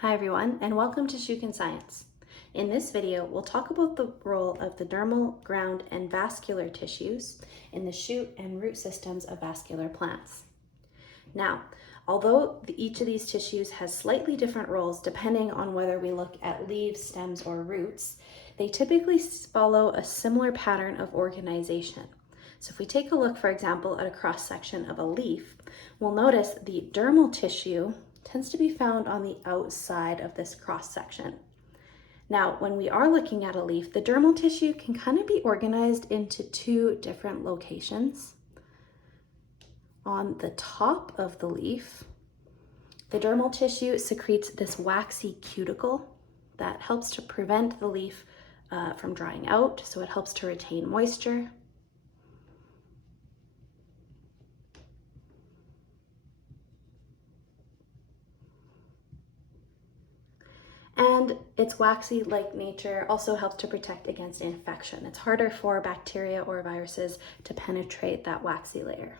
Hi everyone, and welcome to Shukin Science. In this video, we'll talk about the role of the dermal, ground, and vascular tissues in the shoot and root systems of vascular plants. Now, although each of these tissues has slightly different roles depending on whether we look at leaves, stems, or roots, they typically follow a similar pattern of organization. So if we take a look, for example, at a cross-section of a leaf, we'll notice the dermal tissue tends to be found on the outside of this cross-section. Now, when we are looking at a leaf, the dermal tissue can kind of be organized into two different locations. On the top of the leaf, the dermal tissue secretes this waxy cuticle that helps to prevent the leaf from drying out, so it helps to retain moisture. And its waxy-like nature also helps to protect against infection. It's harder for bacteria or viruses to penetrate that waxy layer.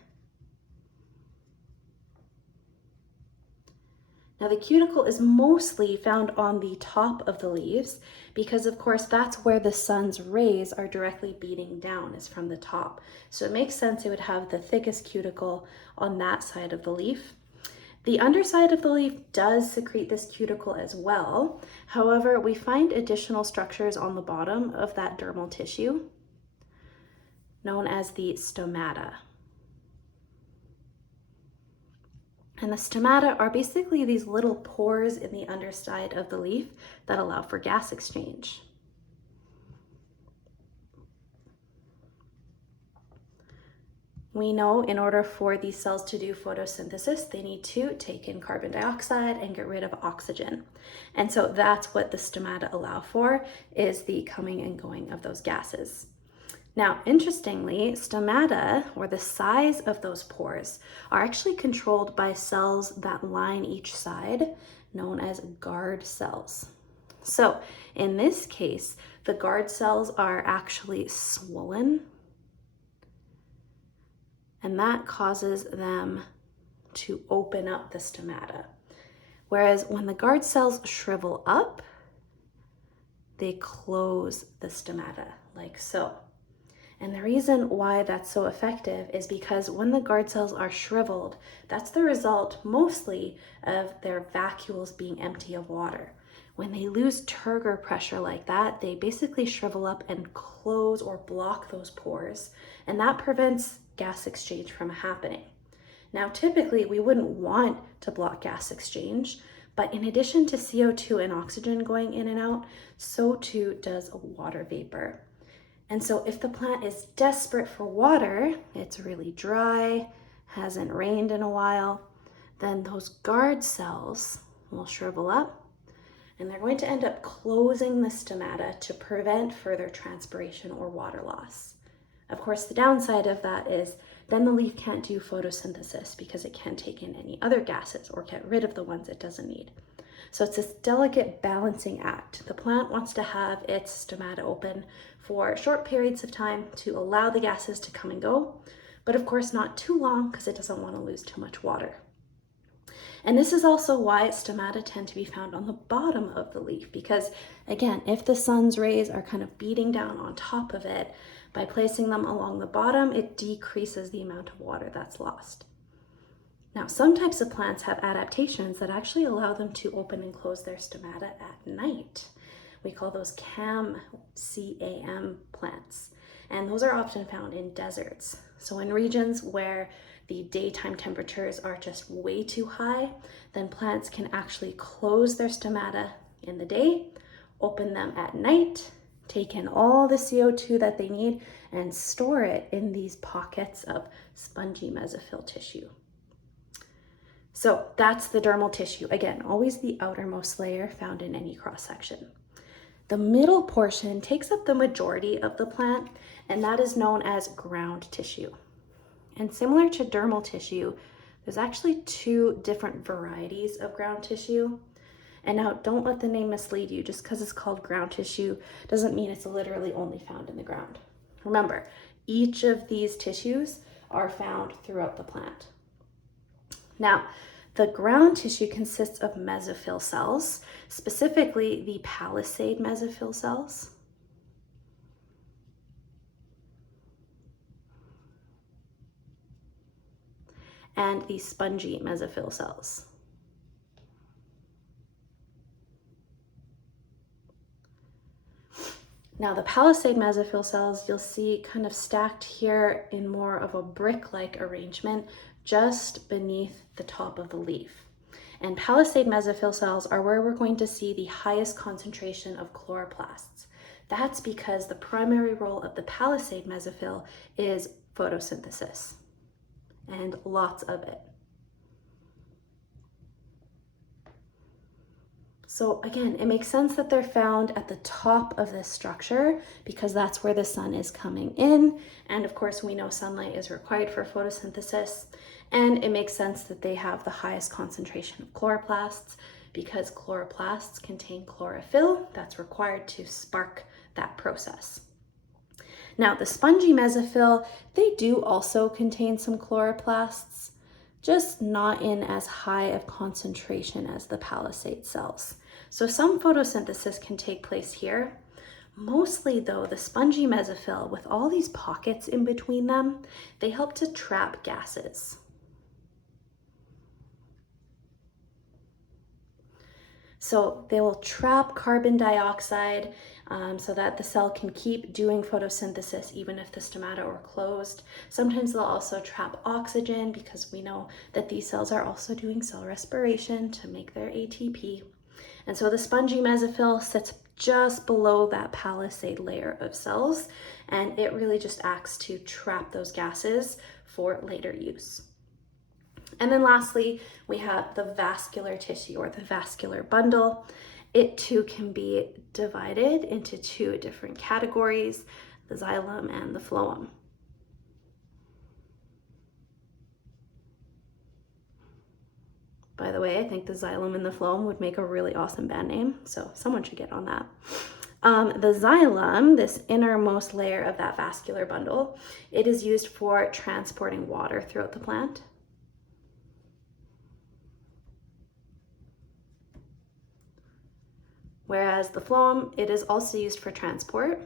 Now the cuticle is mostly found on the top of the leaves because of course that's where the sun's rays are directly beating down, is from the top. So it makes sense it would have the thickest cuticle on that side of the leaf. The underside of the leaf does secrete this cuticle as well. However, we find additional structures on the bottom of that dermal tissue known as the stomata. And the stomata are basically these little pores in the underside of the leaf that allow for gas exchange. We know in order for these cells to do photosynthesis, they need to take in carbon dioxide and get rid of oxygen. And so that's what the stomata allow for, is the coming and going of those gases. Now, interestingly, stomata, or the size of those pores, are actually controlled by cells that line each side, known as guard cells. So in this case, the guard cells are actually swollen, and that causes them to open up the stomata. Whereas when the guard cells shrivel up, they close the stomata, like so. And the reason why that's so effective is because when the guard cells are shriveled, that's the result mostly of their vacuoles being empty of water. When they lose turgor pressure like that, they basically shrivel up and close or block those pores, and that prevents gas exchange from happening. Now, typically we wouldn't want to block gas exchange, but in addition to CO2 and oxygen going in and out, so too does water vapor. And so if the plant is desperate for water, it's really dry, hasn't rained in a while, then those guard cells will shrivel up, and they're going to end up closing the stomata to prevent further transpiration or water loss. Of course, the downside of that is then the leaf can't do photosynthesis because it can't take in any other gases or get rid of the ones it doesn't need. So it's this delicate balancing act. The plant wants to have its stomata open for short periods of time to allow the gases to come and go, but of course not too long because it doesn't want to lose too much water. And this is also why stomata tend to be found on the bottom of the leaf, because again, if the sun's rays are kind of beating down on top of it, by placing them along the bottom, it decreases the amount of water that's lost. Now, some types of plants have adaptations that actually allow them to open and close their stomata at night. We call those CAM plants, and those are often found in deserts. So in regions where the daytime temperatures are just way too high, then plants can actually close their stomata in the day, open them at night, take in all the CO2 that they need, and store it in these pockets of spongy mesophyll tissue. So that's the dermal tissue. Again, always the outermost layer found in any cross-section. The middle portion takes up the majority of the plant, and that is known as ground tissue. And similar to dermal tissue, there's actually two different varieties of ground tissue. And now don't let the name mislead you. Just because it's called ground tissue doesn't mean it's literally only found in the ground. Remember, each of these tissues are found throughout the plant. Now, The ground tissue consists of mesophyll cells, specifically the palisade mesophyll cells. And the spongy mesophyll cells. Now the palisade mesophyll cells you'll see kind of stacked here in more of a brick-like arrangement just beneath the top of the leaf. And palisade mesophyll cells are where we're going to see the highest concentration of chloroplasts. That's because the primary role of the palisade mesophyll is photosynthesis, and lots of it. So again, it makes sense that they're found at the top of this structure because that's where the sun is coming in. And of course, we know sunlight is required for photosynthesis. And it makes sense that they have the highest concentration of chloroplasts because chloroplasts contain chlorophyll that's required to spark that process. Now, the spongy mesophyll, they do also contain some chloroplasts, just not in as high of concentration as the palisade cells. So some photosynthesis can take place here. Mostly though, the spongy mesophyll, with all these pockets in between them, they help to trap gases. So they will trap carbon dioxide so that the cell can keep doing photosynthesis even if the stomata are closed. Sometimes they'll also trap oxygen because we know that these cells are also doing cell respiration to make their ATP. And so the spongy mesophyll sits just below that palisade layer of cells, and it really just acts to trap those gases for later use. And then lastly, we have the vascular tissue or the vascular bundle. It too can be divided into two different categories, the xylem and the phloem. By the way, I think the xylem and the phloem would make a really awesome band name, so someone should get on that. The xylem, this innermost layer of that vascular bundle, it is used for transporting water throughout the plant. Whereas the phloem, it is also used for transport,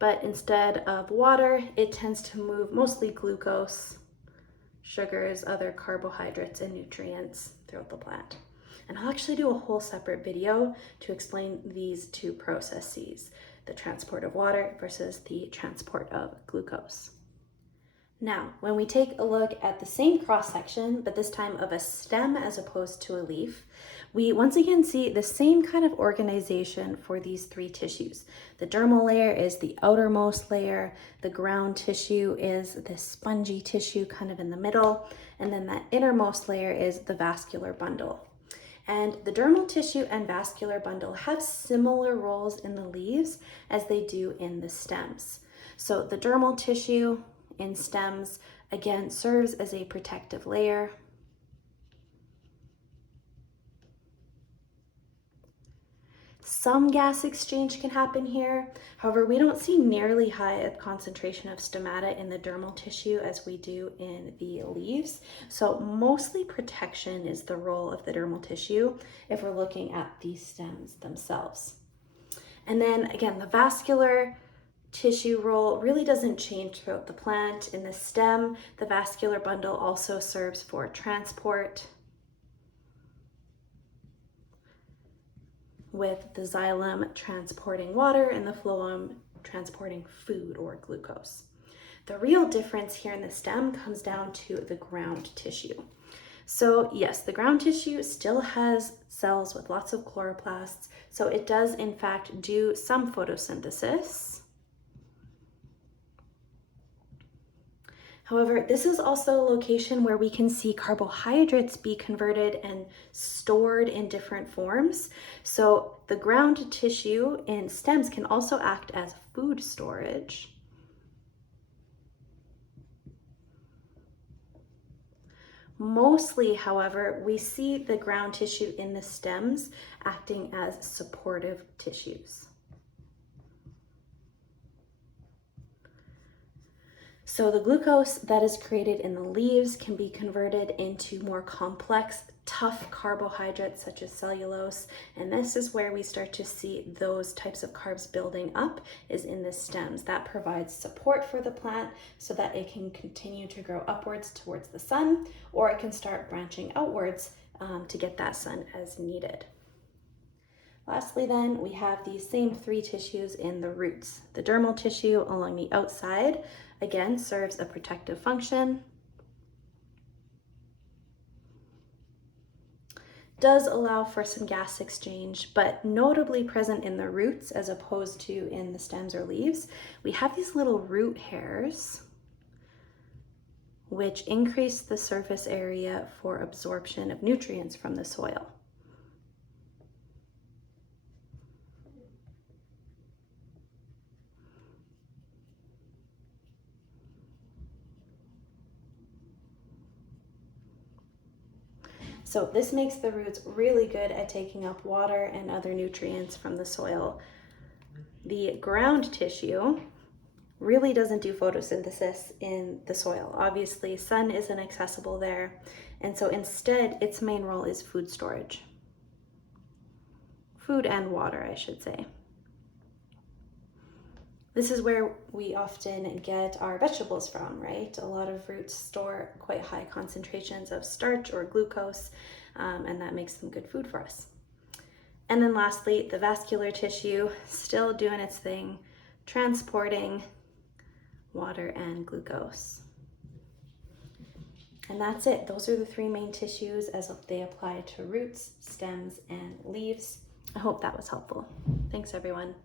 but instead of water, it tends to move mostly glucose, sugars, other carbohydrates, and nutrients throughout the plant. And I'll actually do a whole separate video to explain these two processes, the transport of water versus the transport of glucose. Now, when we take a look at the same cross-section, but this time of a stem as opposed to a leaf, we once again see the same kind of organization for these three tissues. The dermal layer is the outermost layer, the ground tissue is the spongy tissue kind of in the middle, and then that innermost layer is the vascular bundle. And the dermal tissue and vascular bundle have similar roles in the leaves as they do in the stems. So the dermal tissue in stems, again, serves as a protective layer. Some gas exchange can happen here. However, we don't see nearly high a concentration of stomata in the dermal tissue as we do in the leaves. So mostly protection is the role of the dermal tissue if we're looking at these stems themselves. And then again, the vascular tissue role really doesn't change throughout the plant. In the stem, the vascular bundle also serves for transport, with the xylem transporting water and the phloem transporting food or glucose. The real difference here in the stem comes down to the ground tissue. So yes, the ground tissue still has cells with lots of chloroplasts, so it does in fact do some photosynthesis. However, this is also a location where we can see carbohydrates be converted and stored in different forms. So the ground tissue in stems can also act as food storage. Mostly, however, we see the ground tissue in the stems acting as supportive tissues. So the glucose that is created in the leaves can be converted into more complex, tough carbohydrates such as cellulose. And this is where we start to see those types of carbs building up, is in the stems. That provides support for the plant so that it can continue to grow upwards towards the sun, or it can start branching outwards to get that sun as needed. Lastly then, we have these same three tissues in the roots. The dermal tissue along the outside, again, serves a protective function. Does allow for some gas exchange, but notably present in the roots as opposed to in the stems or leaves, we have these little root hairs which increase the surface area for absorption of nutrients from the soil. So this makes the roots really good at taking up water and other nutrients from the soil. The ground tissue really doesn't do photosynthesis in the soil. Obviously, sun isn't accessible there. And so instead, its main role is food storage. Food and water, I should say. This is where we often get our vegetables from, right? A lot of roots store quite high concentrations of starch or glucose, and that makes them good food for us. And then lastly, the vascular tissue, still doing its thing, transporting water and glucose. And that's it. Those are the three main tissues as they apply to roots, stems, and leaves. I hope that was helpful. Thanks, everyone.